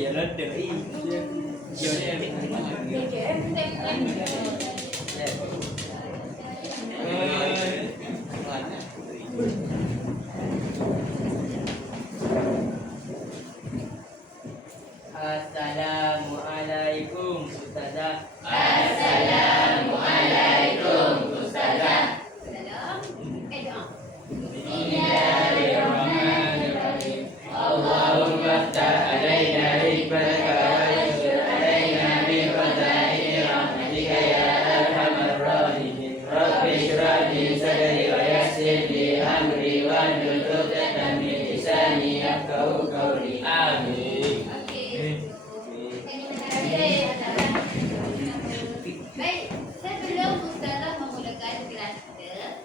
Giờ lên được ý. Giờ đi em biết Assalamualaikum Ustazah. Assalamualaikum Ustazah. Salam. Doa. Bismillahirrahmanirrahim. Allahumma ftah alaina hikmataka wa yassir alaina min khaza'ini rahmatika ya arhamar rahimin. Rabbi shrah li sadri wa yassir li amri wahlul 'uqdatam min lisani yafqahu qawli. Amin. Baik, sebelum Ustazah memulakan kelas kita,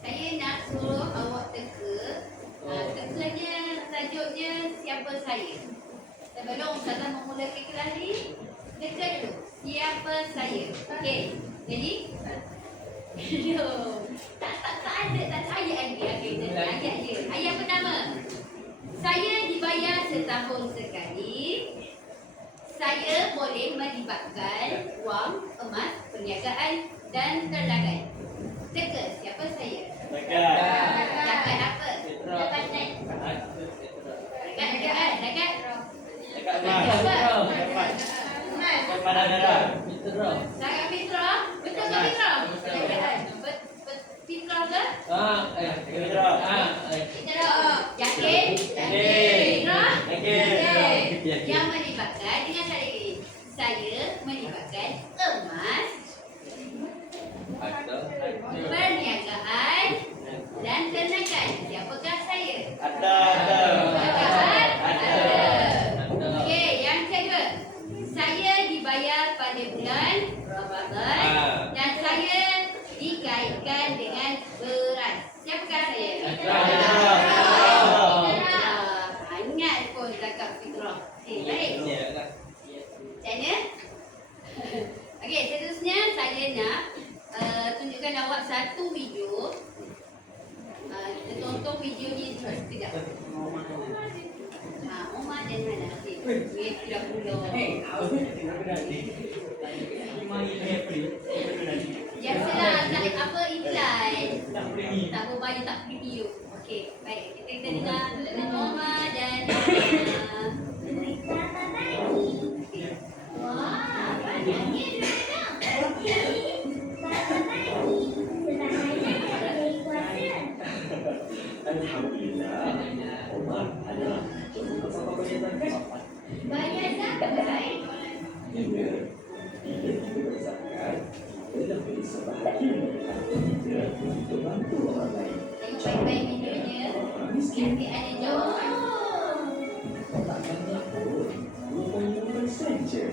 saya nak suruh awak tekanya tajuknya siapa saya. Sebelum Ustazah memulakan kelas ni, teka dulu siapa saya. Okey, jadi tak ada ayat lagi. Okey, ayat je. Ayat pertama. Saya dibayar setahun sekali. Saya boleh melibatkan wang, emas, perniagaan dan ternaga. Teka, siapa saya? Zakat apa? Zakat net. Zakat perniagaan, zakat apa? pada darah. Zakat fitrah. Betul ke fitrah? Fitrah ke? Fitrah. Yakin? Fitrah? Yang melibatkan dengan cara ini. Saya melibatkan emas, perniagaan dan ternaga. Siapakah saya? Ada. Ada. Okey, yang kedua. Saya dibayar pada bulan Ramadan dan saya dikaitkan dengan beras. Siapakah saya? Ingat pun zakat fitrah. Baik. Tanya? Okey, seterusnya saya nak tunjukkan awak satu video. Kita tonton video ni sekejap. Omar dan Hana. Okey, sudah pula. Biasalah tak apa iklan. Tak berbayar tak video. Okey, baik. Kita dengar Omar dan Hana. Wah, banyaknya Alhamdulillah, Omar adalah apa zakat? bayar zakat baik. Hingga bila kita berzakat, kita dah beri sebahagian harta kita untuk bantu orang lain. Tengok baik-baik videonya. Nanti ada jawapan. Takkan nak pun, 25% je.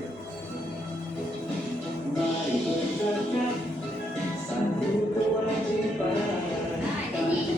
Mari berzakat, satu kewajipan. Jadi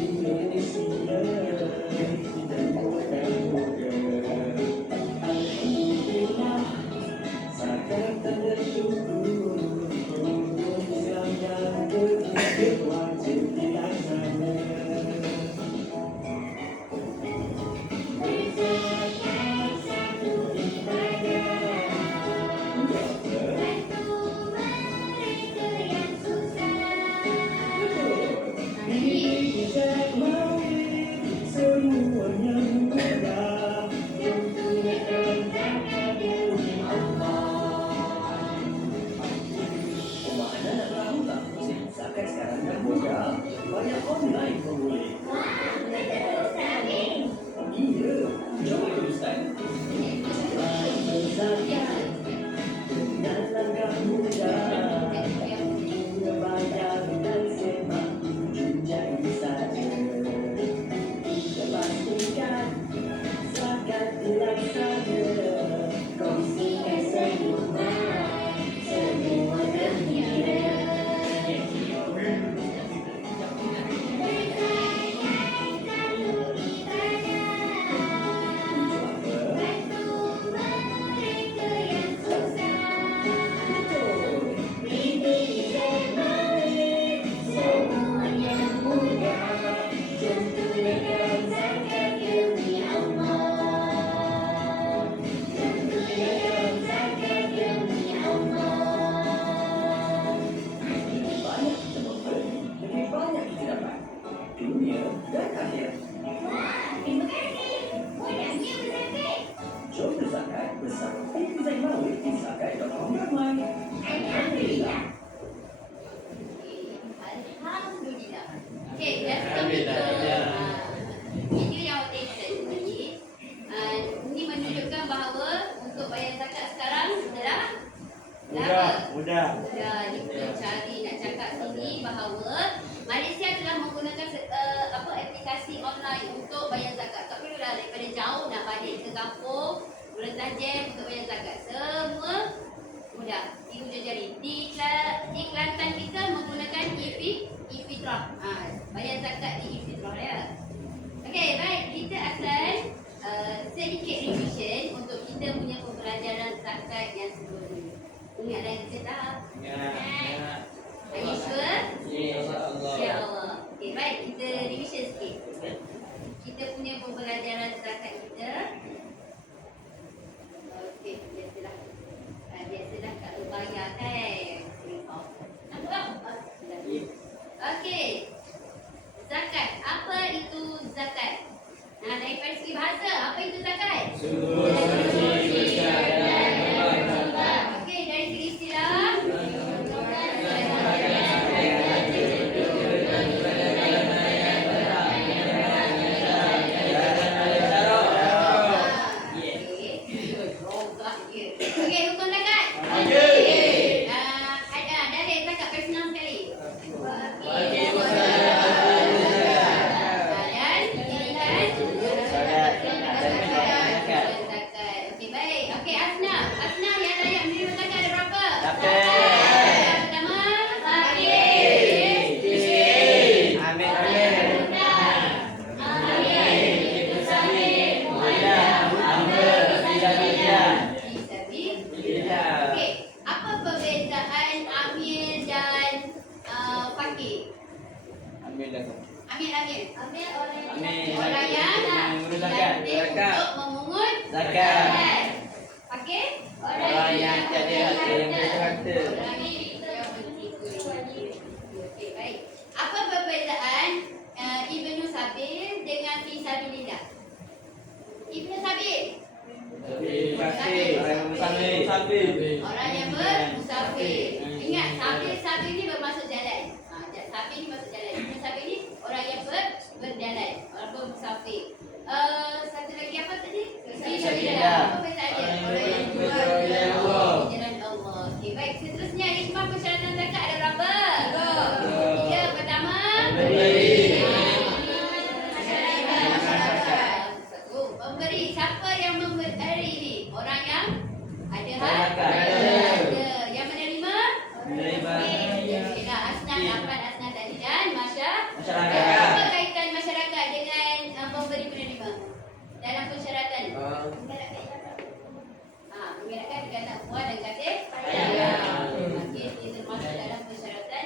banyak online pun boleh. Iya, jom ikut Ustaz. Dengan langkah mudah, bayar dan semak jadi saja. Pastikan belah jam untuk bayar zakat. Semua mudah. Ibu jari. Di Kelantan kita menggunakan e-fitrah. Bayar zakat di e-fitrah ya. Okey, baik. Kita akan sedikit revision untuk kita punya pembelajaran zakat yang sebelum ini. Ingat lagi kita tahap? Ingat. Are you sure? InsyaAllah. InsyaAllah. Okey, baik. Kita revision sikit. Kita punya pembelajaran zakat kita. Okey, biasalah. Biasalah kat Ubaya kan. Okey. Zakat. Apa itu zakat? Nah, daripada segi bahasa, apa itu zakat? Sungguh suci berkat dan berbahagia. Okey, dari segi istilah. Okey, hukum zakat. Dari zakat personal sekali. Dan dirikan zakat. Okey, baik. Okey, Asna yang layak menerima zakat ada berapa? Pertama, okey, apa perbezaan amil dan fakir? Amil orang yang dilantik untuk memungut Zakat. Fakir Orang yang tiada harta, yang berharta. orang yang bertiga. Okey, baik. Apa perbezaan Ibnu Sabil dengan fi sabilillah? Ibnu Sabil orang yang bermusafir. Ingat, sabil ni bermaksud jalan. Sabil ni maksud jalan. Ibnu Sabil ni orang yang berjalan, orang bermusafir. Satu lagi apa tadi? Fisabilillah. Apa perbezaan dia? Orang yang jual di jalan Allah. Okey, baik. Seterusnya, hikmah persyaratan zakat ada berapa? 3. Pertama, pemberi. Siapa yang memberi ni? Orang yang ada hak. Ada. Yang menerima? Okeylah, Asna dapat Asna tadi dan Masyarakat. Apa kaitan masyarakat dengan pemberi penerima dalam persyaratan? Menggunakan kata puan dan kata sayang. Okey, dia termasuk dalam persyaratan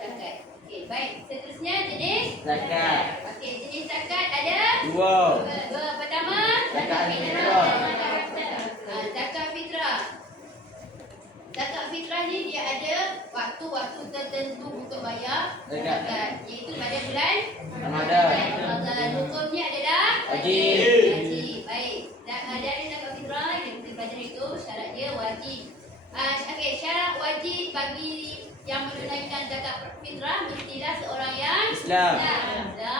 zakat. Okey, baik. Seterusnya jenis Zakat. Okey, jenis zakat ada Dua. Pertama, Zakat fitrah. Zakat fitrah. Zakat fitrah ni dia ada waktu-waktu tertentu untuk bayar zakat, iaitu pada bulan Ramadan. Hukumnya adalah wajib. Baik. Dari zakat fitrah yang kita pelajari itu syarat dia wajib. Okey, syarat wajib bagi yang menunaikan zakat fitrah mestilah seorang yang Islam.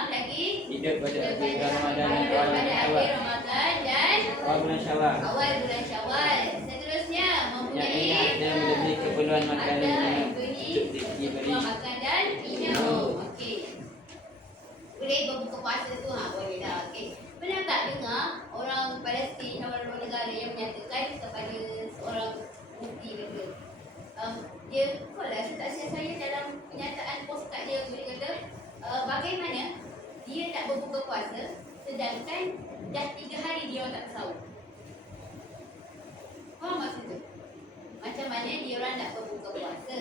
Lagi Hidup pada akhir Ramadan dan hidup awal pada bulan akhir Syawal. Ramadan dan Awal bulan Syawal. awal bulan Syawal. Seterusnya Yang mempunyai ingat dan melebihi keperluan makan dan minum. membeli Diberi. makan dan minum. Okey. Boleh berbuka puasa tu boleh dah. Okey. Pernah tak dengar orang Palestin, orang luar negara yang menyatakan kepada seorang mufti kata, dia call lah tak saya dalam penyataan postcard dia kata bagaimana dia tak berbuka puasa sedangkan dah 3 hari dia orang tak bersahur. Faham maksud tu? Macam mana dia orang nak berbuka puasa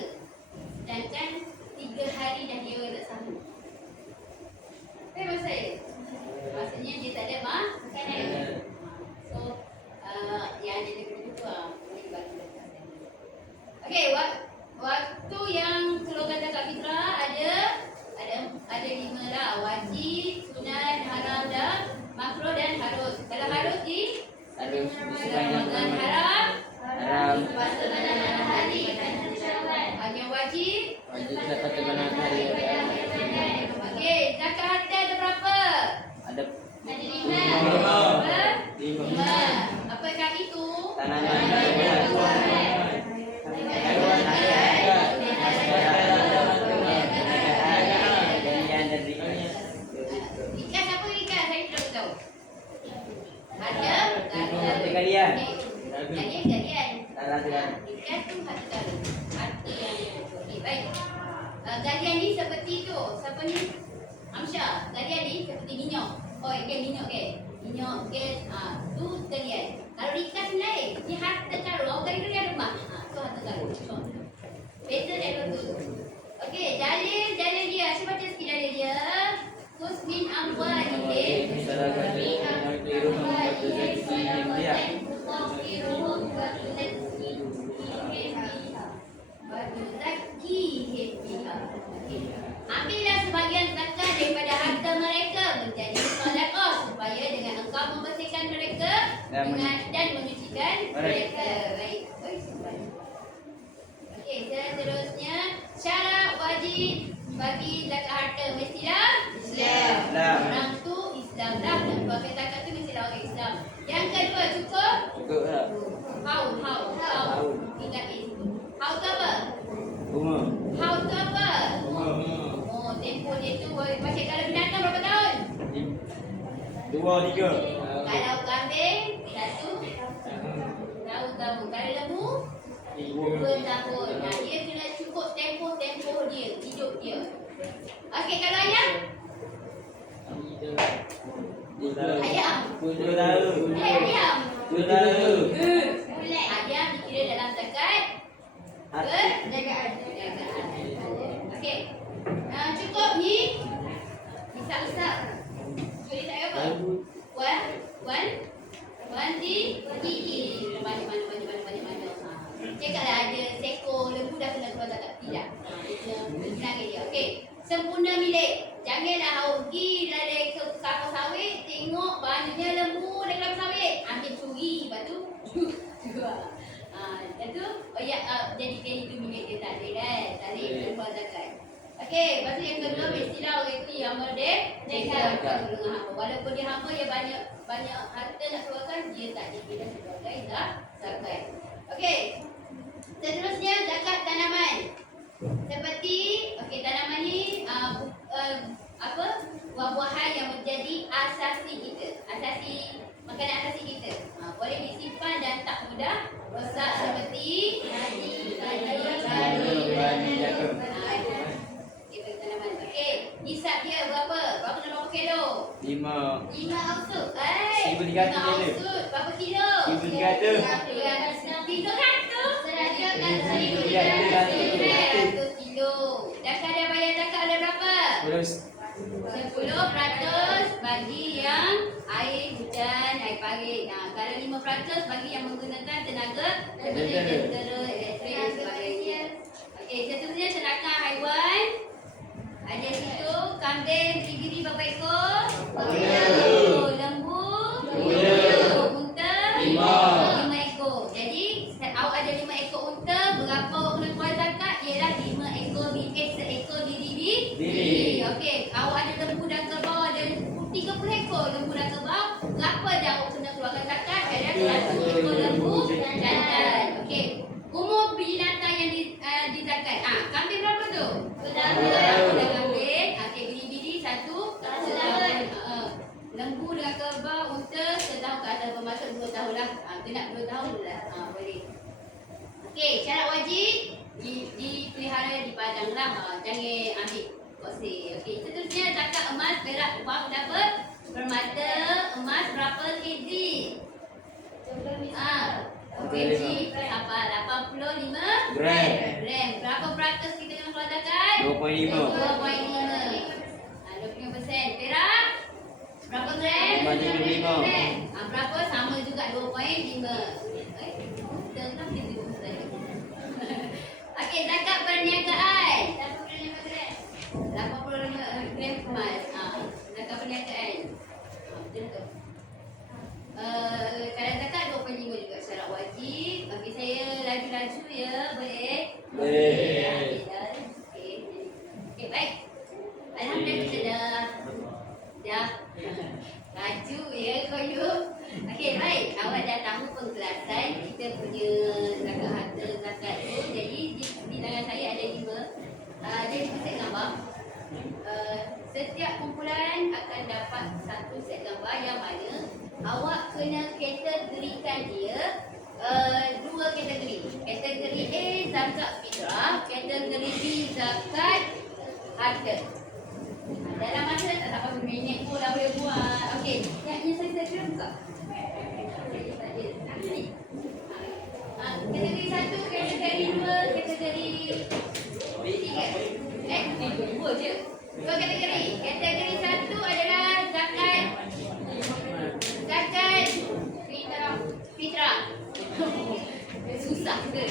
sedangkan 3 hari dah dia orang tak sahur. Apa maksud saya? Maksudnya dia tak ada makanan. So yang ada dekat tu boleh bagi dekat saya. Okey, waktu yang keluarkan zakat fitrah ada 5 lah. Wajib, sunat, haram dan makruh dan harus. Kalau harus di Harus Ramadan, haram puasa pada malam hari. Yang wajib zakat pada malam hari. Okey, zakat harta ada berapa? Ada Ada 5. 5. Apakah itu? Tanaman Ikan apa ikan? Saya tidak tahu. Ada. Galian. Dalam dalam. Ikan tu harta karun. Harta yang dia betul. Okey, baik. Galian ni seperti tu. Siapa ni? Amsyah. Galian ni seperti minyak. Oh, minyak ke? Minyak, gas. Tu galian. Kalau ikan lain, ni harta karun. Orang kata dia rumah. Tu harta karun. Beza daripada tu. Okey, dalil dia. Saya baca sikit dalil dia. Kusmin amwalihim ambillah sebagian zakat daripada harta mereka menjadi sedekah supaya dengan engkau membersihkan mereka dan menyucikan mereka. Baik. Okey, seterusnya syarat wajib bagi zakat harta mestilah Islam. Orang tu Islam dah dan bagi zakat tu mestilah orang Islam. Yang kedua cukup lah. Haul. Ingat itu. Haul tu apa? Bunga. Haul tu apa? Oh, tempoh dia tu macam kalau binatang berapa tahun? 2, 3. Kalau kambing 1 tahun. Kalau lembu 2 tahun. Nah, dia kena cukup tempoh dia, hidup dia. Okey, kalau ayam? Ayam. 7 tahun. Ayam. 7 tahun. Ayam dikira dalam zakat jagaan. Okey. Cukup ni besar. Boleh tak apa? Wan di gigi. Banyak. Cakaplah ada seekor lembu dah kena keluar zakat. Tidak. Senang dia. Okey. Sempurna milik. Janganlah pergi dari ke kapal sawit tengok banyaknya lembu dekat kapal sawit. Ambil curi, lepas tu jual. Lepas tu jadikan itu milik dia tak boleh kan? Tak boleh keluar zakat. Okey, lepas tu yang kedua mestilah orang itu yang merdeka dengan hamba. Walaupun dia hamba yang banyak harta nak keluarkan, dia tak dikira sebagai zakat. Okey. Seterusnya zakat tanaman. Seperti tanaman ni buah-buahan yang menjadi makanan asasi kita. Boleh disimpan dan tak mudah rosak seperti nadi, tanaman. Okey, hisap dia berapa kilo? 5. 5 ausut. 1,300 berapa kilo? 1,300. 1,300 kilo. Zakat dia bayar zakat ada berapa? 10% bagi yang air hujan, air pagi. Kalau 5% bagi yang menggunakan tenaga jentera, elektrik dan sebagainya. Okey, seterusnya sedekah haiwan. Ada situ kambing gigi berapa ekor? 10. Lembu 10. Unta 5 ekor. Jadi awak ada 5 ekor unta, berapa awak kena keluar zakat? Ialah 5 ekor seekor diri. Okey, awak ada lembu dan kerbau ada 30 ekor lembu dan kerbau, berapa dah awak kena keluarkan zakat? Ada 100 ekor lembu jantan. Okey, umur binatang yang dizakat. Kambing berapa tu? Kambing. Okey, biri-biri 1 tahun. Lembu dengan kerbau, unta setahun ke atas, bermaksud 2 tahun lah. Kena 2 tahun lah. Boleh. Okey, syarat wajib dipelihara di padang lah. Jangan ambil kosi. Okey, seterusnya zakat emas, perak, wang dapat permata emas berapa kg? Kg apa? 85 gram. Berapa peratus kita kena keluar zakat? 2.5. 25%. Perak berapa gram? 5.5. Berapa? Sama juga 2.5. Okey, zakat perniagaan. 85 gram emas. Zakat perniagaan. Kalau zakat 2.5 juga syarat wajib. Bagi saya laju-laju ya, boleh? Boleh. Okey, baik. Alhamdulillah kita dah laju ya koyuk. Okey, baik. Awak dah tahu penjelasan kita punya zakat harta zakat tu. Jadi di tangan saya ada 5. Jadi set gambar. Setiap kumpulan akan dapat 1 set gambar yang mana awak kena kategorikan dia dua kategori. Kategori A zakat fitrah, kategori B zakat harta. Dalam masa tak sampai berminit pun dah boleh buat. Okey, yang saya kira buka. Kategori 1, kategori 2, kategori 3. Dua je. Dua kategori. Kategori 1 adalah zakat fitrah. Susah ke?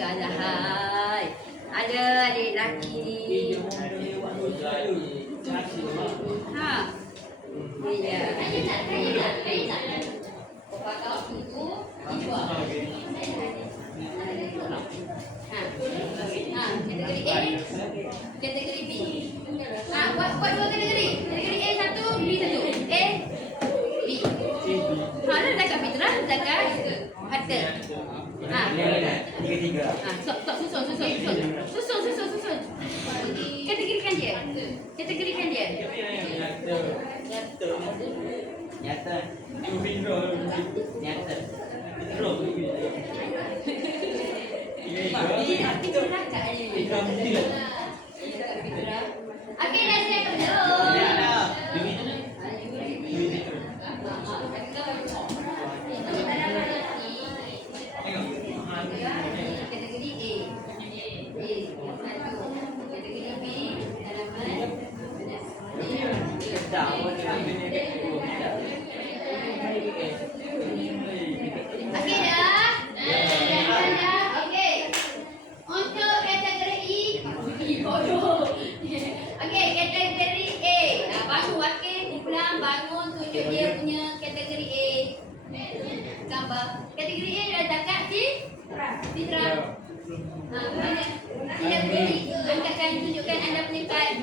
Alahai. Ada adik lelaki ni. Ha. Ya. Saya tak. Pakai waktu tu ibu. Kategori A, kategori B. Buat dua kategori. Kategori A 1, B 1. A, B. Ada zakat fitrah, zakat harta. Tiga. Susun. Kategorikan dia. Nyata. Kita zakat ni. Okey, dah siap belum? Kategori A. Kategori B. Okey dah? Okey. Untuk kategori bodoh. Okey, kategori A. Bangun wakil kumpulan bangun tunjuk dia punya kategori A. Gambar. Kategori A adalah zakat fitrah. Mana? Sila berdiri. Angkatkan, tunjukkan anda punya kad.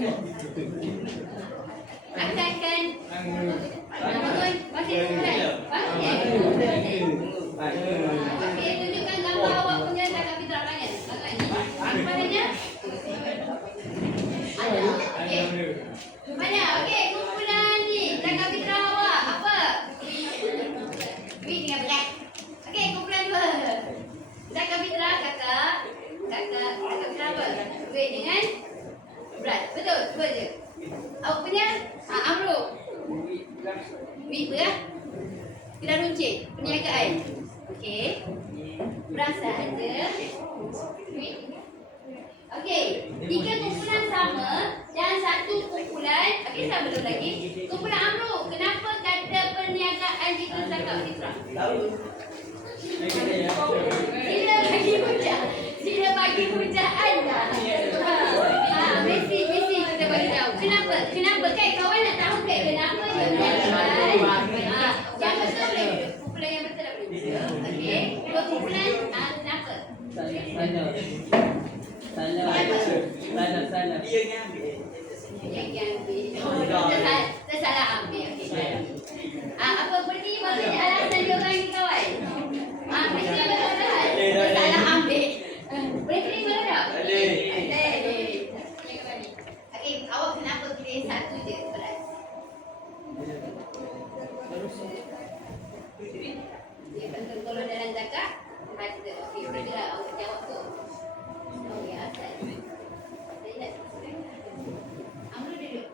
Angkatkan. Bangun. Masih kumpulan. Okey, tunjukkan gambar awak punya zakat fitrah mana? Mananya? Ada. Okey. Mana? Okey, kumpulan ni. Zakat fitrah awak. Apa? Duit dengan berat. Okey, kumpulan dua. Zakat fitrah kakak. Zakat fitrah apa? Duit dengan berat. Betul? Dua je. Awak punya? Amruk. Duit berah. Kita runcit. Perniagaan. Okey. Berasa ada. Duit. Okey. Tiga kumpulan sama dan satu kumpulan. Okey, saya belum lagi. Kumpulan amruk. Kenapa kata perniagaan itu zakat fitrah? Sila bagi hujah anda. Mesti kita bagi tahu. Kenapa? Kan kawan nak tahu kan kenapa dia menyajikan. Yang betul kumpulan yang betul boleh. Okey. Dua kumpulan kenapa? Salah. Dia yang ambil. Kita salah ambil. Okey. Apa berarti maksudnya alasan dia orang ni kawan? Mesti betul-betul salah ambil. Boleh terima tak? Boleh. Okey, awak kenapa pilih satu je berat? Dia betul kalau dalam zakat harta. Okey, sudah awak jawab tu. Oh ya, asal. Saya nak Amrul duduk.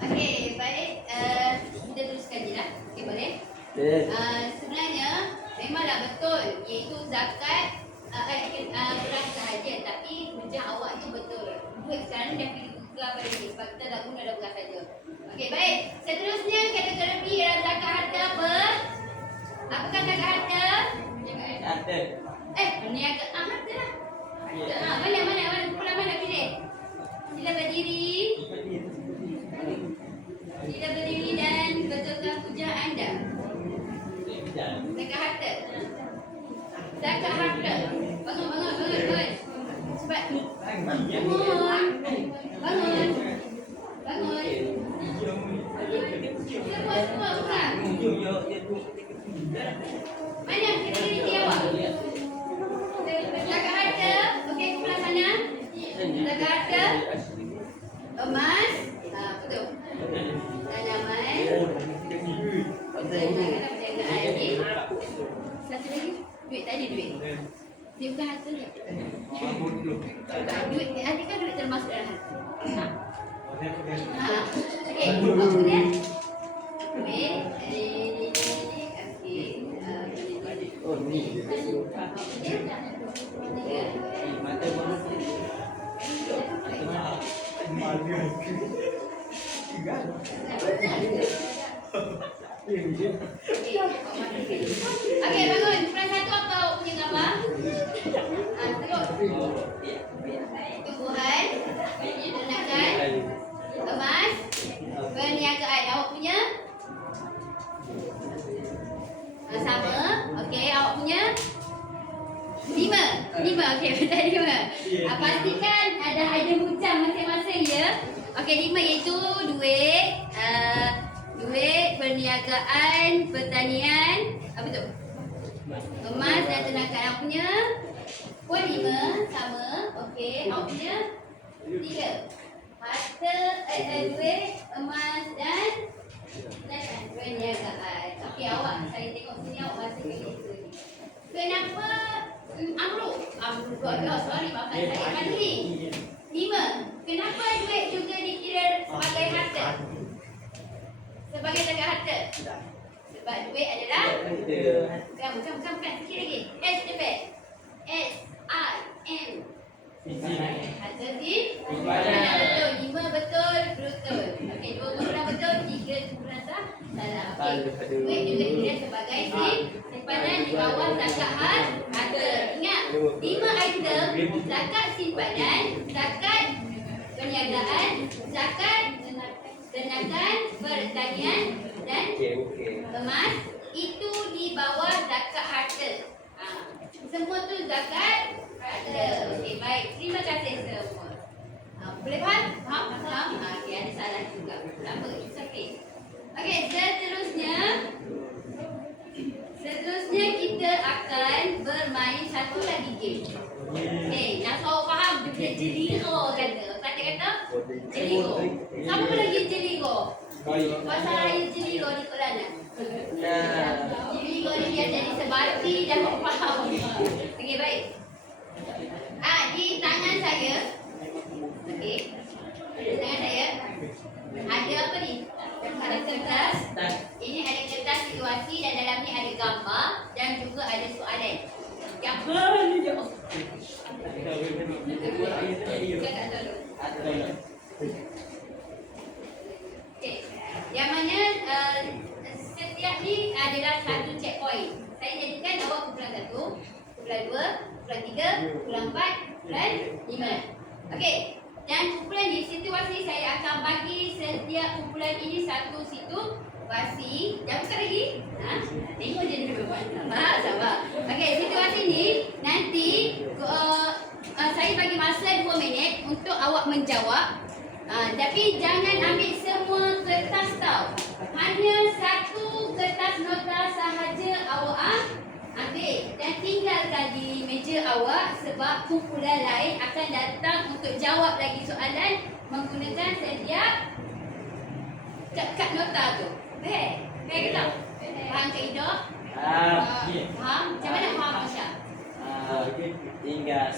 Okey, baik. Kita teruskan je lah. Okey, boleh? Sebenarnya memanglah betul iaitu zakat beras sahaja, tapi hujah awak tu betul. Duit sekarang dah pergi tukar pada ni sebab kita dah guna dah beras saja. Okey, baik. Seterusnya kategori B adalah zakat harta apa? Apakah zakat harta? Ada. Perniagaan harta lah. Mana kumpulan mana pilih? Sila berdiri. Sila berdiri dan betulkan hujah anda. Zakat harta. Zakat harta. Bangun. Cepat. Bangun. Semua bukan. Mana kategori dia awak? Zakat harta. Okey, kumpulan sana. Zakat harta. Emas. Betul. Tanaman. bukan harta ni. Duit, nanti kan duit termasuk dalam harta. Okey, kemudian duit, Oh ni. Okey, bangun. Peran satu apa awak punya gambar? Tengok. Tumbuhan, ternakan, emas, perniagaan. Awak punya? Sama. Okey, awak punya? 5. Okey, betul 5. Pastikan ada item hutang masing-masing ya. Okey, 5 iaitu duit, perniagaan, pertanian, apa tu? Emas dan ternakan. Awak punya pun 5 sama. Okey, awak punya 3. Harta, duit, emas dan ternakan, perniagaan. Okey, awak saya tengok sini awak masih kena. Kenapa amruk? Sorry, maafkan saya. Mandiri. 5. Kenapa duit juga dikira sebagai harta? Sebagai zakat harta? Sebab duit adalah bukan sikit lagi. S depan. S-I-M. Harta simpanan. Betul. 5 betul. Okey, 2 kumpulan betul. 3 kumpulan salah. Okey. Duit juga dikira sebagai simpanan di bawah zakat harta. Ingat, 5 item: zakat simpanan, zakat perniagaan, zakat ternakan, pertanian dan emas itu di bawah zakat harta. Semua tu zakat harta. Okey, baik. Terima kasih semua. Boleh faham? Faham? Okey, ada salah juga. Tak apa, it's okay. Okey, seterusnya kita akan bermain satu lagi game. Okey, nak awak faham dia jeliro kata. Tadi kata jeliro. Siapa lagi jeliro? Pasal raya jeliro di Kelana. Jeliro ni dia jadi sebati dan awak faham. Okey, baik. Di tangan saya. Okey. Di tangan saya ada apa ni? Ada kertas. Ini ada kertas situasi dan dalam ni ada gambar dan juga ada soalan. Yang ni je. Okey. Yang mana setiap ni adalah satu checkpoint. Saya jadikan awak kumpulan 1, kumpulan 2, kumpulan 3, kumpulan 4, kumpulan 5. Okey. Dan kumpulan ni, situasi saya akan bagi setiap kumpulan ini satu situasi. Jangan buka lagi. Tengok je dulu. Sabar. Okey, situasi ni nanti saya bagi masa 2 minit untuk awak menjawab. Tapi jangan ambil semua kertas tau. Hanya satu kertas nota sahaja awak ambil dan tinggalkan di meja awak sebab kumpulan lain akan datang untuk jawab lagi soalan menggunakan setiap kad nota tu. Baik ke tak? Faham ke Ida? Faham? Macam mana faham Masya? Tinggal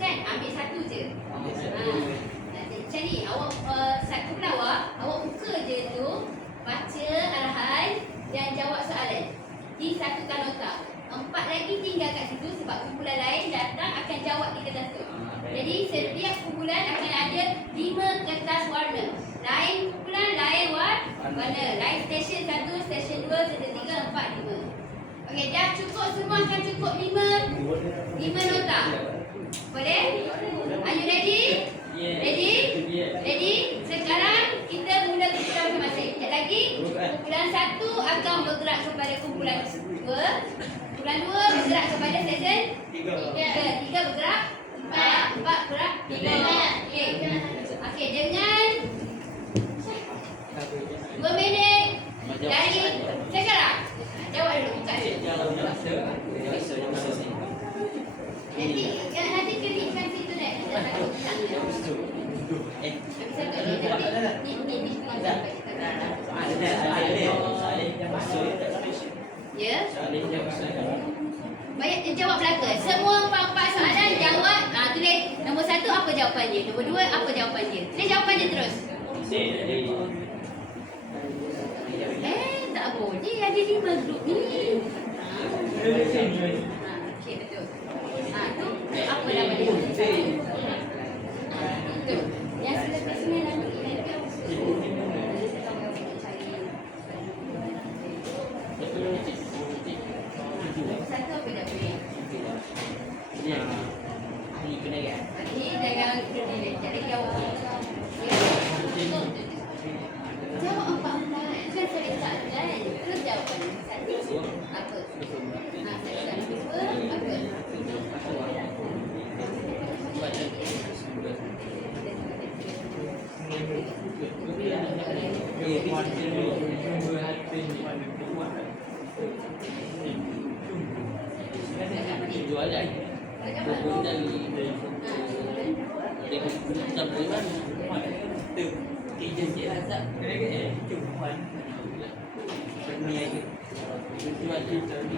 Kan? Ambil satu je. Macam ni, awak satu pelawak, awak buka je tu, baca arahan dan jawab soalan di satu nota. 4 lagi tinggal kat situ sebab kumpulan lain datang akan jawab di kertas tu. Jadi setiap kumpulan akan ada 5 kertas warna. Lain kumpulan, lain warna. Lain stesen 1, stesen 2, stesen 3, 4, 5. Okey, dah cukup semua, akan cukup 5 nota. Boleh? Are you ready? Ready? Sekarang kita mula kumpulan masing-masing. Sekejap lagi, kumpulan 1 akan bergerak kepada kumpulan 2. Kumpulan 2 bergerak kepada stesen 3 bergerak. 4 bergerak. 5. Okey, dengan 2 minit dari sekarang. Jawab dulu, buka dulu. Nanti kelihkan situ dah. Ya. Baik, jawab belakang. Semua apa jawapan dia? Nombor 2 apa jawapan dia? Dia jawapan dia terus. Tak boleh. Ada 5 grup ni. Okey, betul. Tu apa nama dia? Itu. Yang selepas ni nama dia. Satu apa dah boleh? Ini jangan jadi jawab. Jawab empat-empat. Kan saya tak kan? Terus jawapan satu. Apa? Saya dua. Apa? Jual lagi. Buku dari Sambutan. Tu kerja je lah tak. Cuma ni aja. Jual kita ni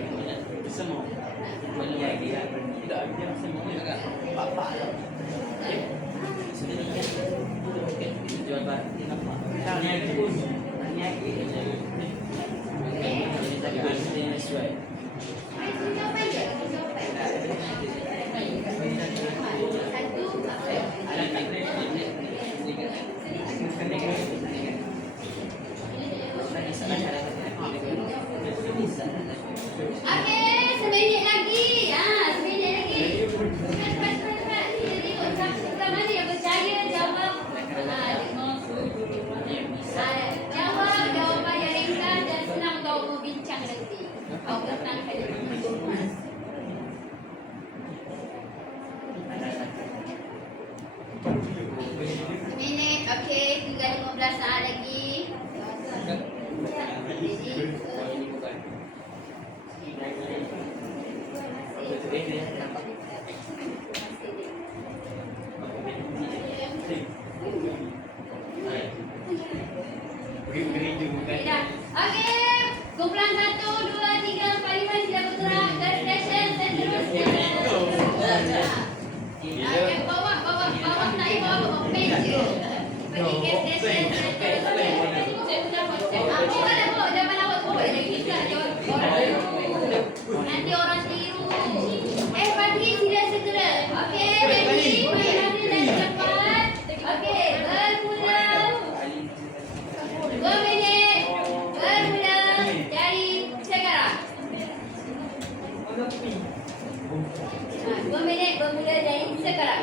semua. Beli lagi lah. Tidak ada semua agak bapak lah. Sudah ni kan. Jual barang ni nampak. Ni lagi pun. Ni lagi. Ini tadi bersih sesuai. Okey, seminit lagi. Seminit lagi. Cepat. Kita tengok siapa mana yang berjaya jawab. Jawab jawapan yang ringkas dan senang kau berbincang nanti. Kau tenangkan diri. Seminit. Okey, tinggal 15 saat lagi. Okey, kumpulan 1, 2, 3, 4, 5 sila bergerak ke stesen seterusnya. Okey, bawah naik bawah meja. Pergi ke stesen seterusnya. Jangan awak bawa kita jawab. Nanti orang tiru. Pagi sila segera. Okey, ready? Main hasil dan cepat. Okey, bermula. 2 minit. Bermula dari sekarang. 2 minit bermula dari sekarang.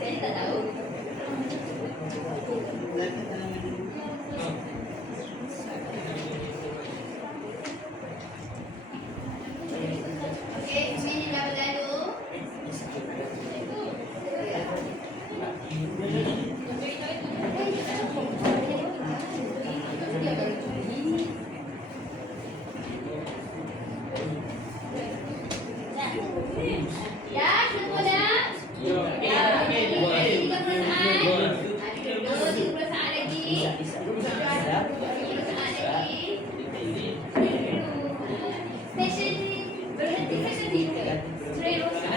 Saya tak tahu. Okey, minit dah berlalu. Dah, semua dah? Dah, 30 saat lagi. 30 saat lagi. Stesen berhenti stesen 3. Sri Rosa.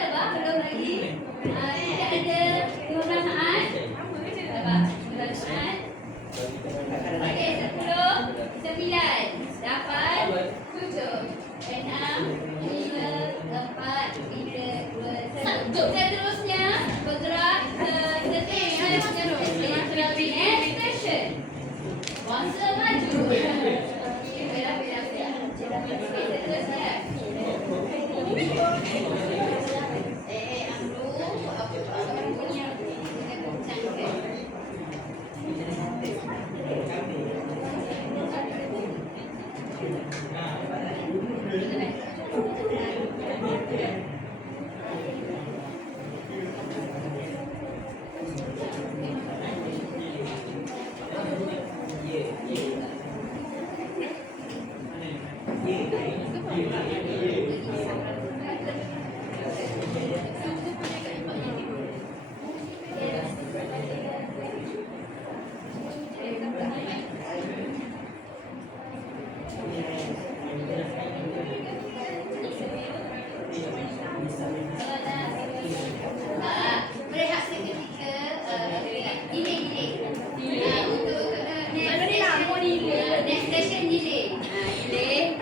Sabar, belum lagi. Tidak ada 15 saat. Sabar, 15 saat. Okey, 10, 9, 8, 7, 6, 5, 4, 3, 2, 1. Seterusnya bergerak ke stesen. Next station. Once Berehat seketika, delay. Untuk next session delay. Delay.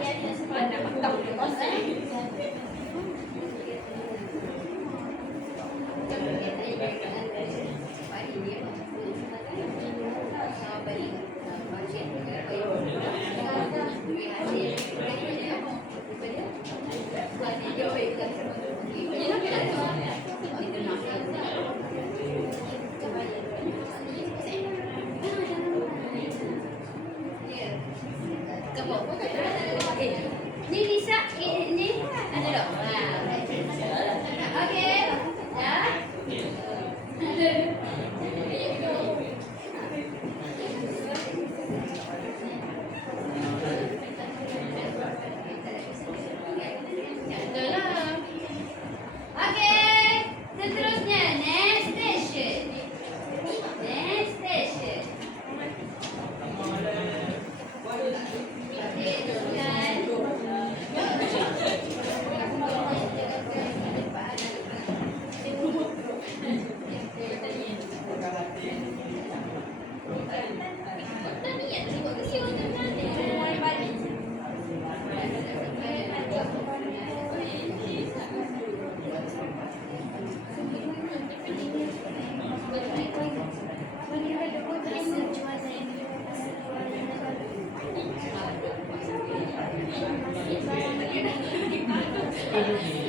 Ni Lisa, ni ada tak? Okey. Ya. Okey, seterusnya next station. Okey, teruskan.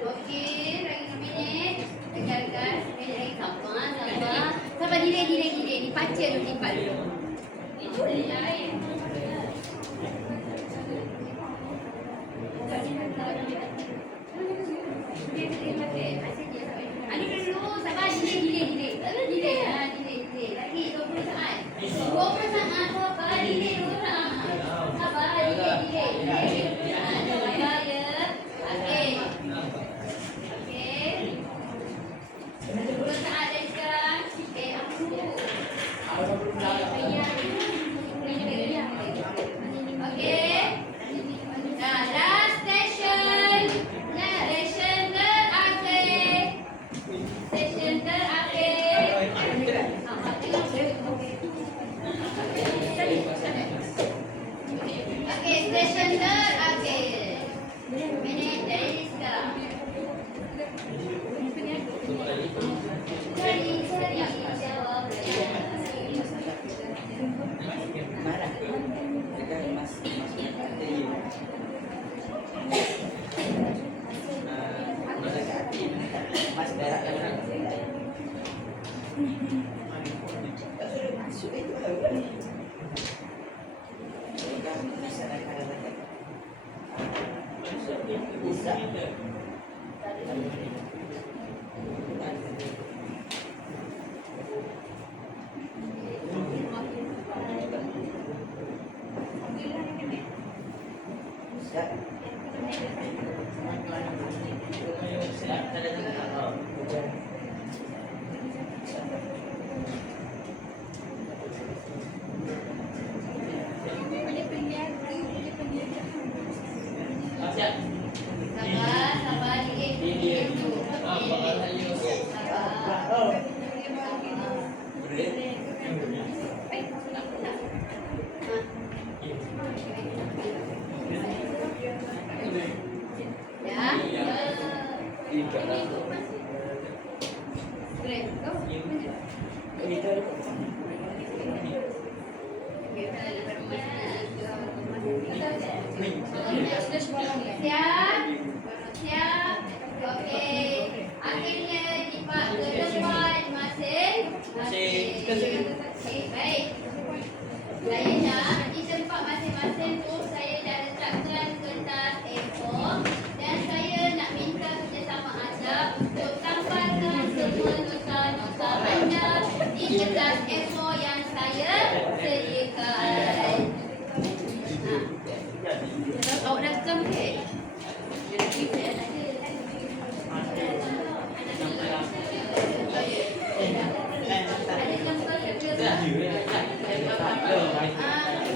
Okey, lagi 2 minit. Tinggalkan 1 minit lagi. Sabar. Delay. Dipaca dulu, lipat dulu. Itu dia air. Anu dulu, sabar. Delay. Delay. Lagi 20 saat. 20 saat, sabar. Delay dulu. Sabar, delay. Sabar ya. Okey. 10 saat dari sekarang. Okey, aku. Okey. Nah, last station. Station terakhir. Okey, station terakhir. Minit dari sekarang. Seri jawab. Sabar. Siap? Siap? Okey. Akhirnya Jipak ke depan masing-masing. Okey, baik. Saya nak di tempat masing-masing tu saya dah letakkan kertas A4 dan saya nak minta kerjasama anda untuk tambahkan semua nota-nota anda di kertas A4 yang saya sediakan. Awak dah rekam ke?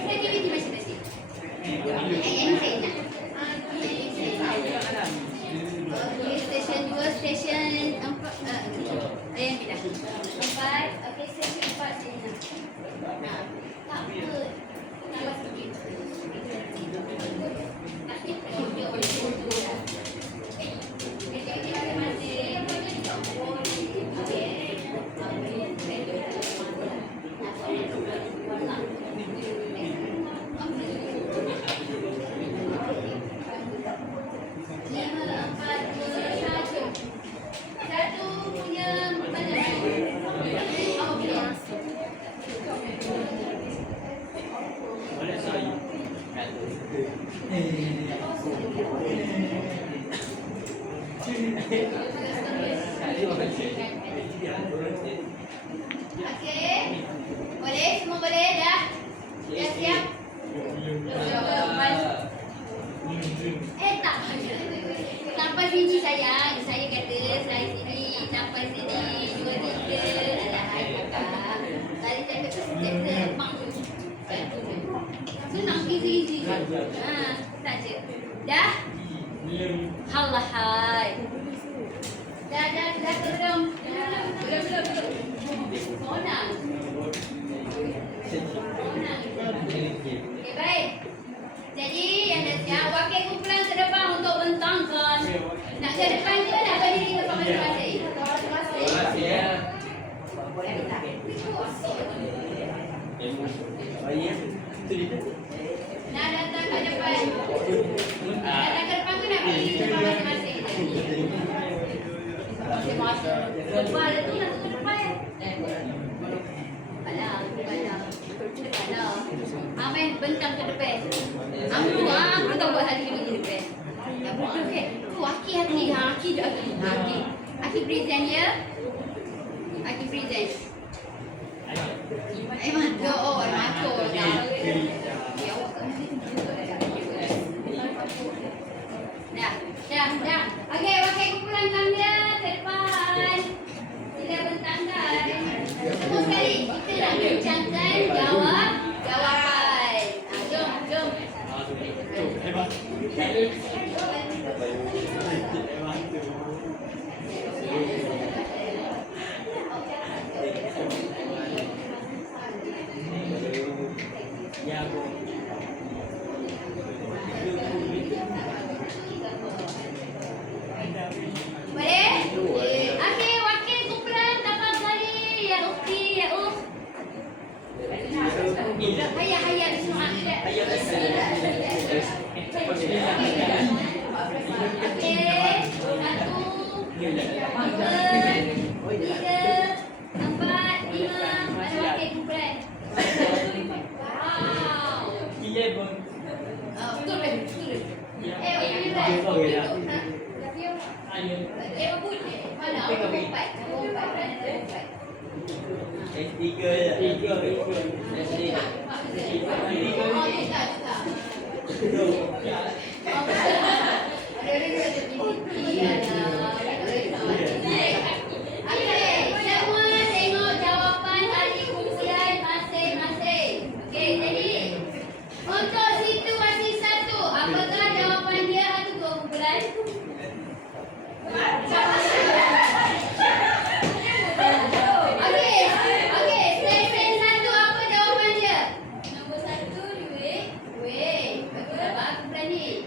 Kreativiti masing-masing. Yang ni saya nak. Okey, stesen 2, stesen 4. Yang tidak. 4. Okey, stesen 4 saya nak. Tak apa. Tambah sikit. Okey. Boleh? Semua boleh dah? Dah siap? Tak. Sampai sini sayang. Saya kata saya sini. Sampai sini. 2, 3. Alahai kakak. Tadi cakap tu step terbang tu. Senang, easy. Tak je. Dah? Halahai. Dah belum. Sonang. Okey, baik. Jadi yang dah siap, wakil kumpulan ke depan untuk bentangkan. Nak ke depan ke nak berdiri di tempat masing-masing? Nak datang ke depan? Datang ke depan ke nak berdiri di tempat masing-masing? Masing-masing. Depan tu nak ke depan ya? Alah. Amin bentang ke depan. Aku tahu buat hal ini di depan. Ya betul ke? Tu Aki present ya. Aki present. Matur. Dah. Okey, wakil kumpulan tanda ke depan. Sila bentangkan. Semua sekali kita nak bincangkan jawapan. Jom. Boleh? Okey, wakil kumpulan tafadhali ya ukhti ya ukh. Hayya bismillah. Okey, 1, 2, 3, 4, 5. Ada wakil kumpulan. Wow. Betul. Mana? Aku empat. Tiga je. Semua tengok jawapan ahli kumpulan masing-masing. Okey, jadi untuk situasi 1, apakah jawapan dia ahli kumpulan? Okey, sesen 1 apa jawapan dia? Nombor 1 duit. Betul, bagus kumpulan ni.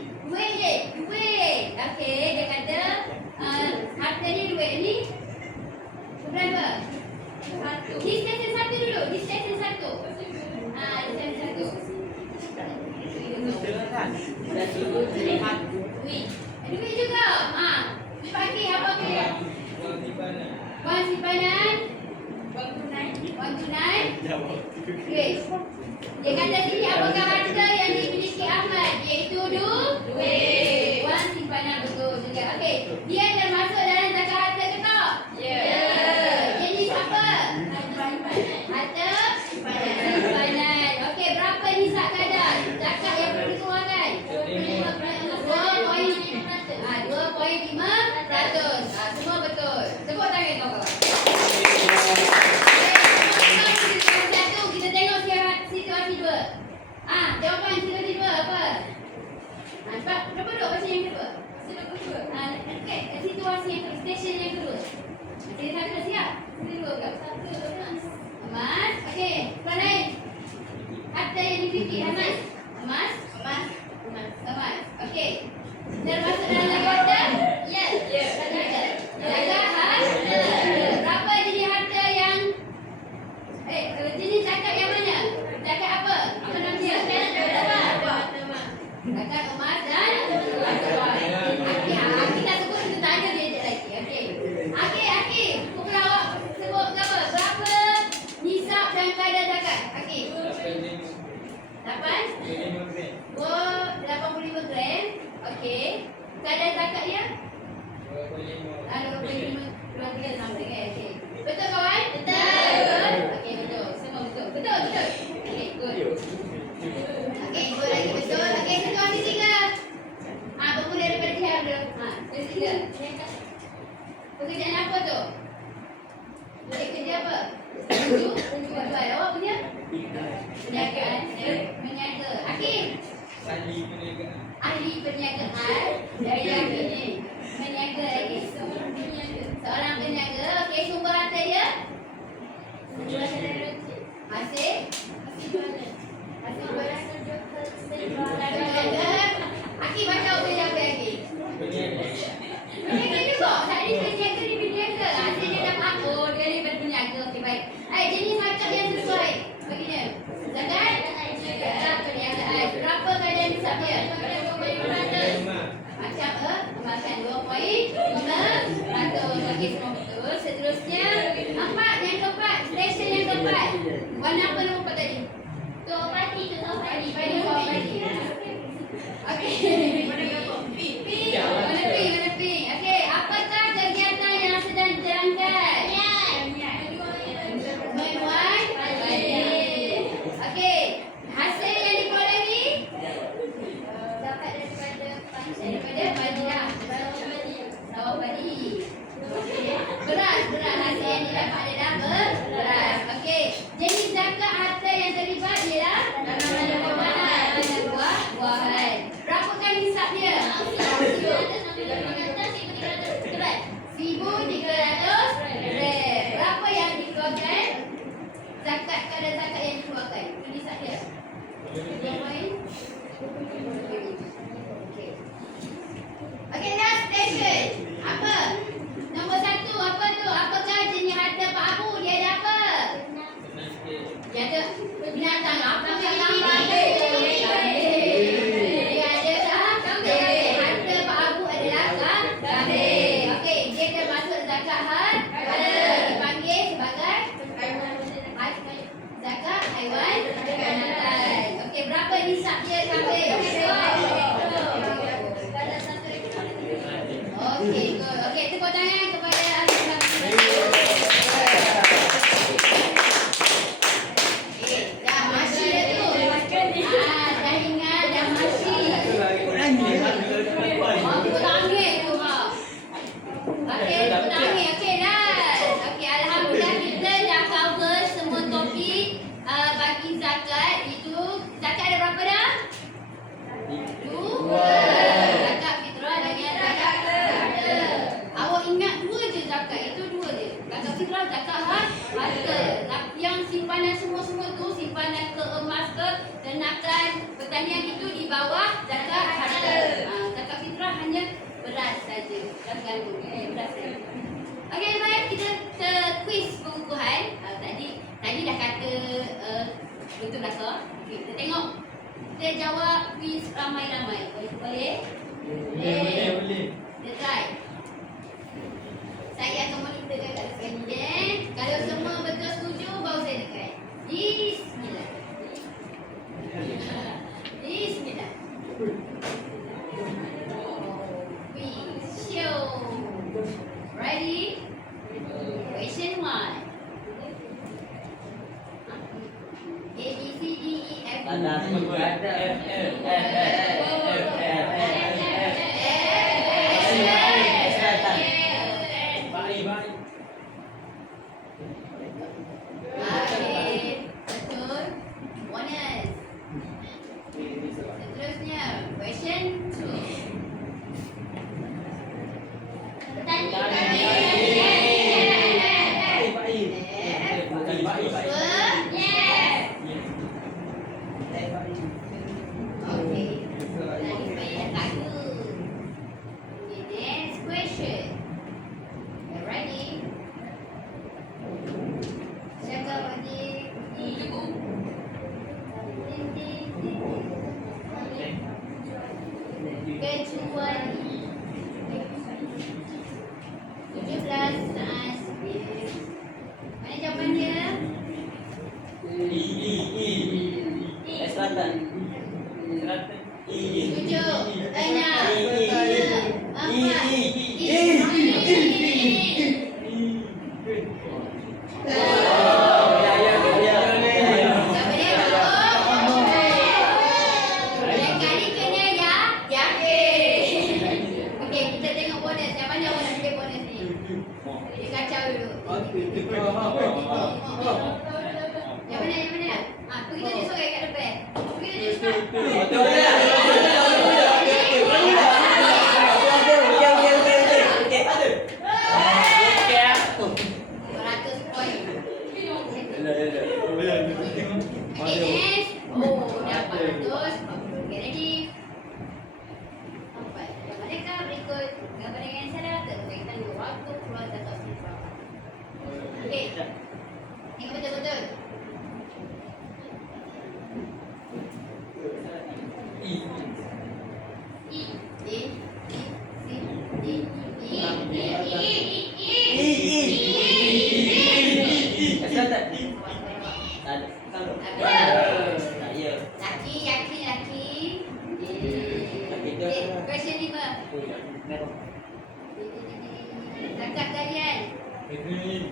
Jawab. Duit. Dia kata sini apakah harta yang dimiliki Ahmad? Iaitu duit. Wang simpanan betul juga. Okey. Dia termasuk dalam zakat harta ke tak? Ya. Jenis apa? Harta simpanan. Okey, berapa nisab kadar zakat yang perlu dikeluarkan? 2.5%. Semua betul. Tepuk tangan kawan-kawan. Satu, kita tengok situasi dua. Jawapan situasi dua apa? Nampak? Berapa duduk baca yang kedua? Okey, situasi yang kedua, stesen yang kedua. Okey, satu siap? Kedua ke? Emas. Okey, soalan lain. Harta yang dimiliki emas. Emas. Okey. Termasuk dalam zakat harta? Ya. Zakat harta. Berapa jenis harta yang jenis zakat yang mana? Zakat apa? Apa nama dia? Zakat emas dan Aki tak sebut, kita tanya dia lagi. Okey. Aki, pukul awak sebut apa? Berapa nisab dan kadar zakat? Aki. 85 gram. Okey. Kadar zakatnya? 25 something. Okey. Betul kawan? Betul. Okey, betul. Semua betul. Betul. Okey, good. Okey, good lagi betul. Okey, situasi tiga. Bermula daripada Jihad dulu. Ketiga. Pekerjaan apa tu? Boleh kerja apa? Jual. Awak punya? Perniagaan. Meniaga. Hakim? Ahli perniagaan. Dari yang ini. Meniaga lagi. Seorang peniaga. Okey, sumber harta dia? Masih jualan. Aki baca apa yang apa lagi? Peniaga juga. Tadi peniaga ni peniaga. Asyik dia dapat dia ni berpeniaga. Okey, baik. Jenis zakat yang sesuai. Baginya. Zakat? Perniagaan. Berapa kadar nisab dia? Macam makan 2.5%. Okey, semua betul. Seterusnya, yang keempat. Stesen yang keempat. Warna apa nombor 4 tadi? Padi. Okey. Warna pink. Okey, apakah kegiatan yang sedang dijalankan? Menuai padi. Okey, hasil yang diperolehi? Dapat daripada padi dah. Sawah padi. Beras. Hasil yang didapat adalah beras. Okey, jenis zakat harta yang terlibat ialah tanaman dan buah-buahan. Berapakah nisab dia? 1,300 gram. Berapa yang dikeluarkan? Kadar zakat yang dikeluarkan. Itu nisab dia. Okey, last station. Apa? Nombor 1, apa tu? Apakah jenis harta Pak Abu? Dia ada apa? Dia ada binatang. Apa yang tambah? Dia ada kambing. Harta Pak Abu adalah kambing. Okey, dia termasuk zakat harta. Dipanggil sebagai zakat haiwan ternakan. Okey, berapa nisab dia kambing? Okey, good. Okey, tepuk tangan kepada ahli kambing. Dah masih dah tu. Dah ingat dah masih. Tepuk tangan tu. Okey, tepuk tangan. Okey, dah. Okey, alhamdulillah kita dah cover semua topik bagi zakat. Itu zakat ada berapa dah? 2. Zakat fitrah dengan zakat harta. Awak ingat 2 je zakat. Itu 2 je. Zakat fitrah, zakat harta. Yang simpanan semua-semua tu, simpanan ke emas ke ternakan pertanian itu di bawah zakat harta. Zakat fitrah hanya beras saja. Beras gandum. Beras saja. Okey, baik, kita quiz pengukuhan. Tadi dah kata betul belaka. Okey, kita tengok. Kita jawab quiz ramai-ramai. Boleh? Kita try. Saya akan monitorkan kat sekali. Kalau semua betul setuju, baru saya dekat. Okey, betul. Bonus. Seterusnya, question 2. Okey. Tadi saya dah kata. Okay, next question. You ready? Cakap adik. Kecuali 17 saat. Mana jawapan dia? Tujuh, enam, lima, empat, Yang kali kena yakin. Okey, kita tengok bonus. Yang mana orang nak pilih bonus ni? Dia kacau dulu. Yang mana, yang mana? Pergi tunjuk sorang kat depan. Pergi tunjuk sorang. 200 poin. Okay, next. Oh, dapat 100. Okay, ready? Empat. Yang manakah berikut gambaran yang salah terkaitan dengan waktu keluar zakat fitrah? Okay. Tengok betul-betul. Laki. Question 5. Zakat kalian kecuali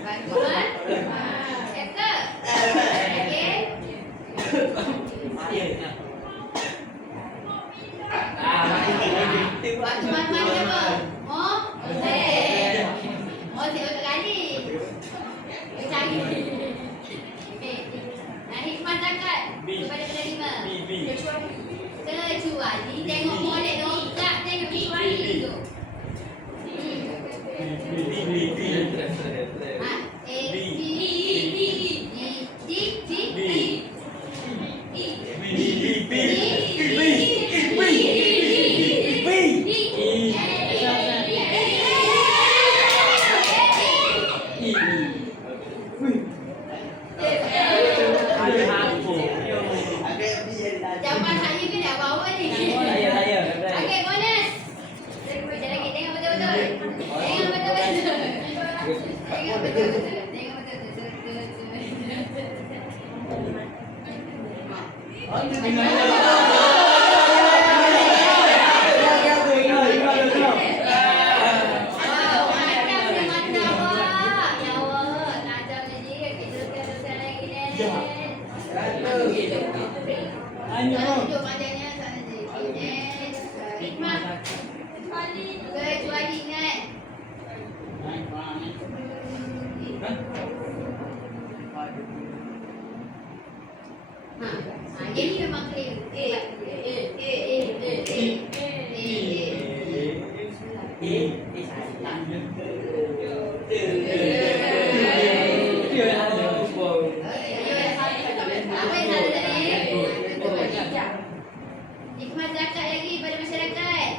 bantuan cakap. Okey. Bantuan mana apa? Oh, tengok kali. Cari. Okey. Nah, hikmah zakat kepada penerima. Kecuali tengok molek dongkak tengok kecuali tu. Jawapan saya ke dah bawah ni? Okey, bonus. Sekejap lagi, tengok betul-betul. Tengok tunjuk panjangnya sana je. Hikmah. Kecuali ingat. Jadi memang clear. Apa yang salah tadi? Hikmah zakat lagi pada masyarakat.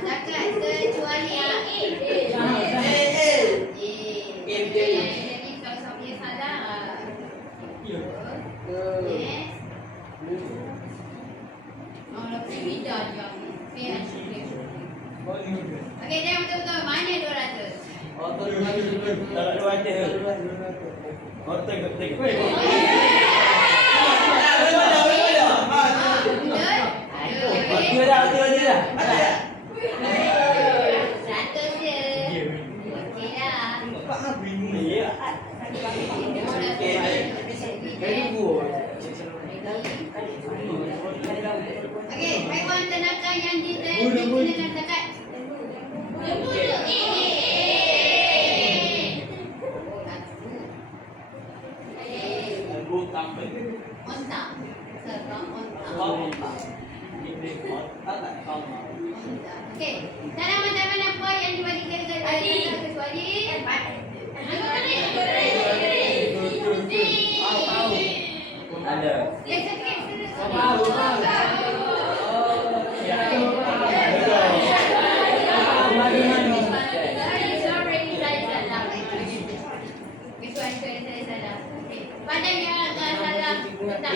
Zakat Bidan yang ni. Okey, dia betul-betul mana 200? Auto 200. Tak ada wajah. Oh, tengok. Dia dah. Ada. 100 je. Okey dah. Ya. Okey, haiwan ternakan yang digunakan zakat. Onta. Serang onta. Okey, tanaman-tanaman apa yang dibagikan kecuali Ada. yang sakit Padang yang salah tentang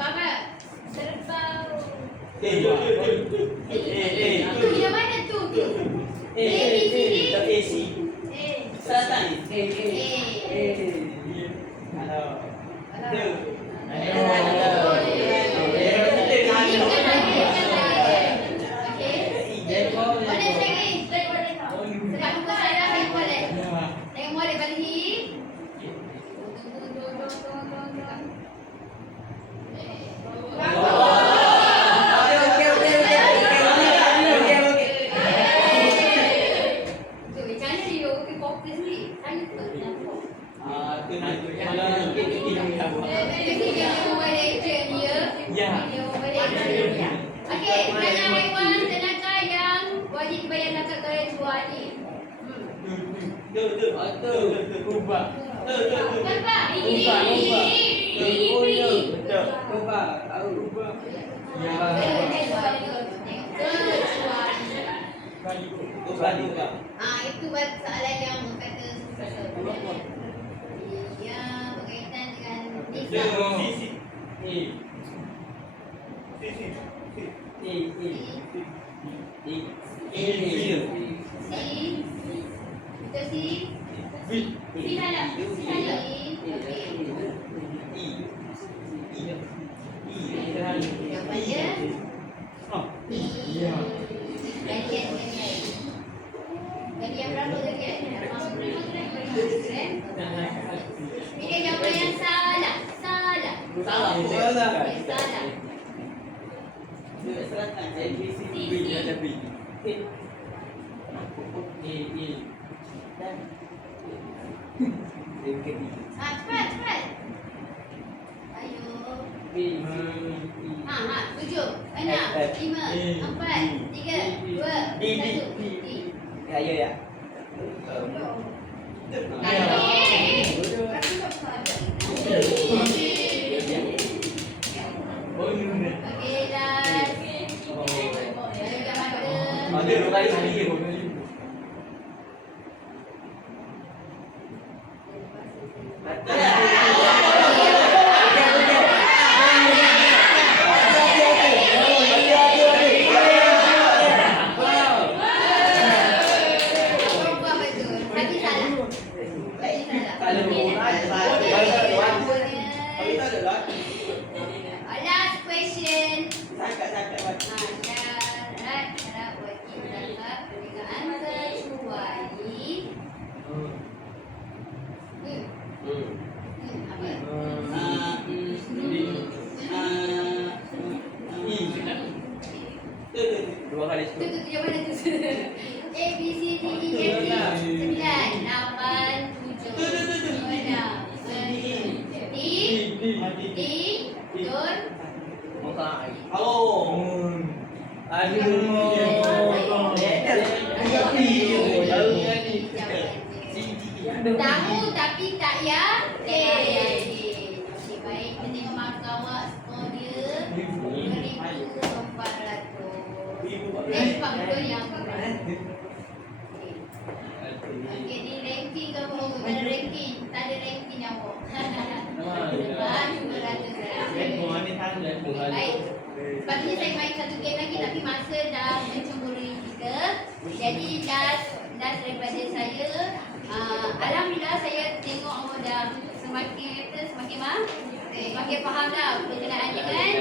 apa? Serbau. Tu yang mana tu? A, B, C, D. Selatan. Okey, tanya haiwan ternakan yang wajib dibayar zakat kecuali. Kubah. Kenapa? Itu soalan yang kata susah. Ya, berkaitan dengan nisab. Ini jawapan yang salah. Salah. Cepat. Ayo. 7, 6, 5, 4, 3, 2, 1. Ya. Okey dah. Ada dua kali sekali. Last question. Sangkat. Syarat wajib zakat perniagaan kecuali Dua kali tu jawapan tu. A, B, C, D, E, F, G 9, 8, 7, 6, D, Don. Tahu tapi tak yakin. Okey, baik. Kita tengok markah awak skor dia 2,400. Sebab betul yang okey, ni ranking ke apa? Bukan ranking. Tak ada ranking yang apa. Sebab 200. Baik. Sepatutnya saya main satu game lagi tapi masa dah mencemburui kita. Jadi last daripada saya, alhamdulillah saya tengok awak dah semakin faham dah berkenaan dengan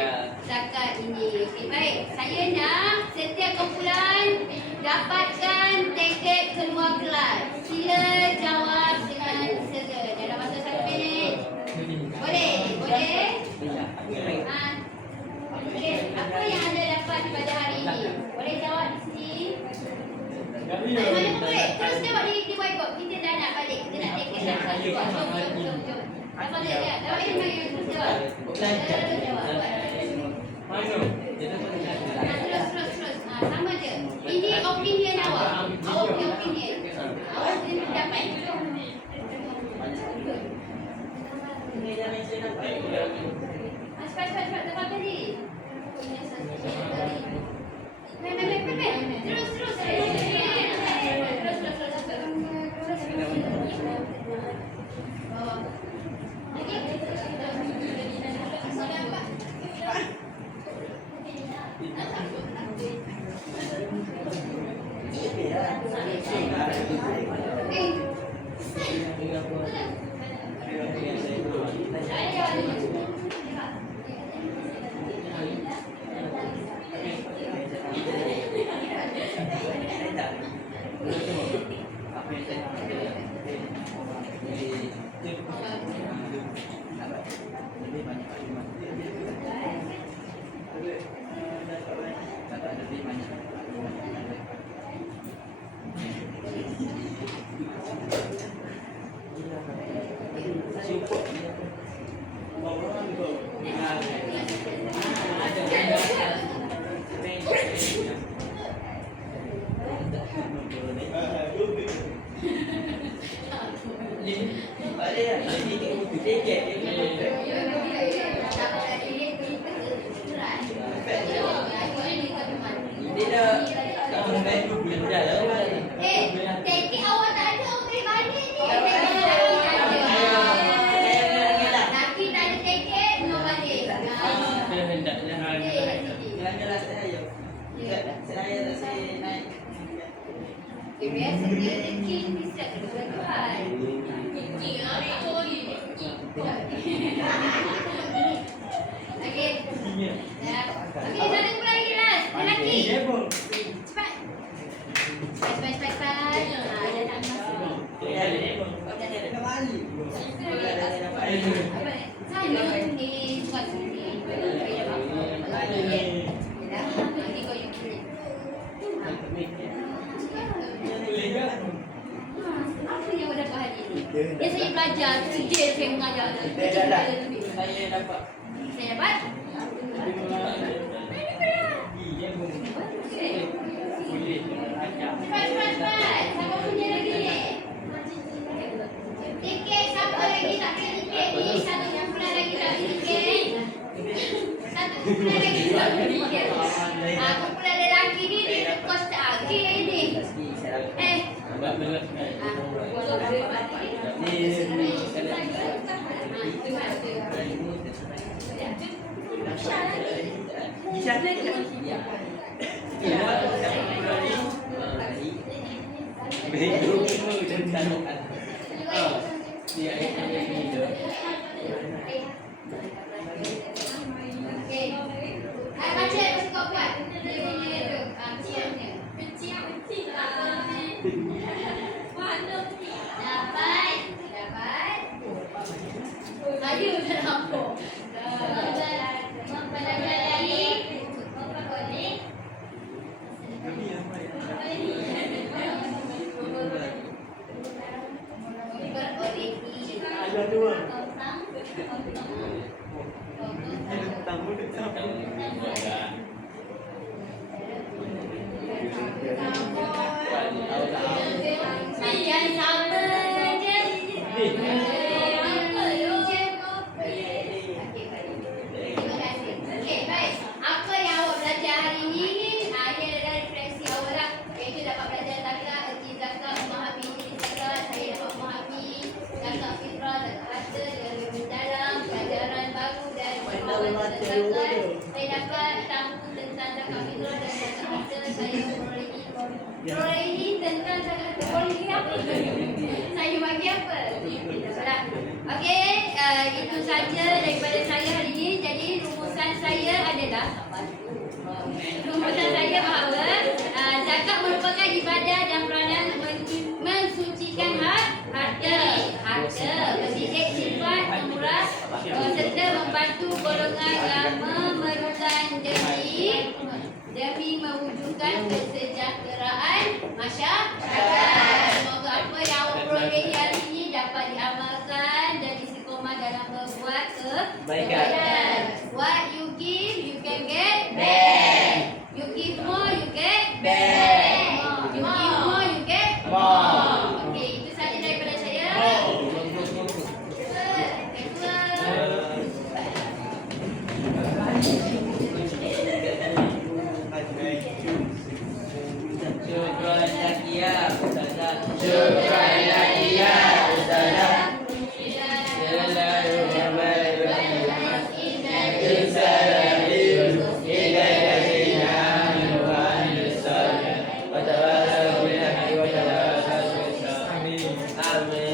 zakat ini. Okey, baik. Saya nak setiap kumpulan dapatkan tiket keluar kelas. Sila jawab dengan segera dalam masa 1 minit. Boleh? Boleh? Okey, apa yang anda dapat pada hari ini? Boleh jawab di sini? Mana pun boleh. Terus jawab di whiteboard. Kita dah nak balik. Kita nak tiket dah. Jom. Apa dia? Jawab yang mana yang terus jawab? Terus jawab. Terus. Sama je. Ini opinion awak. Awak punya opinion. Awak sendiri dapat. Cepat. Dapat tadi. Terus. Teki awak tak ada, awak boleh balik ni. Laki tak ada teki, mau balik. Biasa dia teki bisa keluar. Okey. Okey, sana kembali lagi last. Lelaki. Cepat. Cepat. Ada tak masa. Saya ni buat sini. Nanti kau yang pilih. Apa yang awak dapat hari ni? Ya, saya belajar. Kerja saya mengajar. Saya dapat. Saya dapat? Cepat. Siapa punya lagi ni? Tiket siapa lagi tak punya tiket ni? Satu kumpulan lagi tak punya tiket. Satu kumpulan lagi tak punya tiket. Kumpulan lelaki ni dia kos tak akhir ni. Baca apa kau buat? Dapat. Ayo dah nampak. Mempelajari lagi. Boleh. Ada dua. Rolehi tentang sangat rolehi apa? Saya bagi apa? Tak. Okey, itu saja daripada saya hari ini. Jadi rumusan saya adalah bahawa zakat merupakan ibadah dan peranan mensucikan harta, mendidik sifat pemurah serta membantu golongan yang memerlukan demi mewujudkan kesejahteraan masyarakat. Semoga apa yang awak perolehi hari ini dapat diamalkan dan istiqomah dalam berbuat kebaikan. What you give, you can get back. You give more, you get back. You give more, you get more. Okey, itu saja daripada saya. Syukran Zakia Ustazah. Syukran Zakia Ustazah. Amin.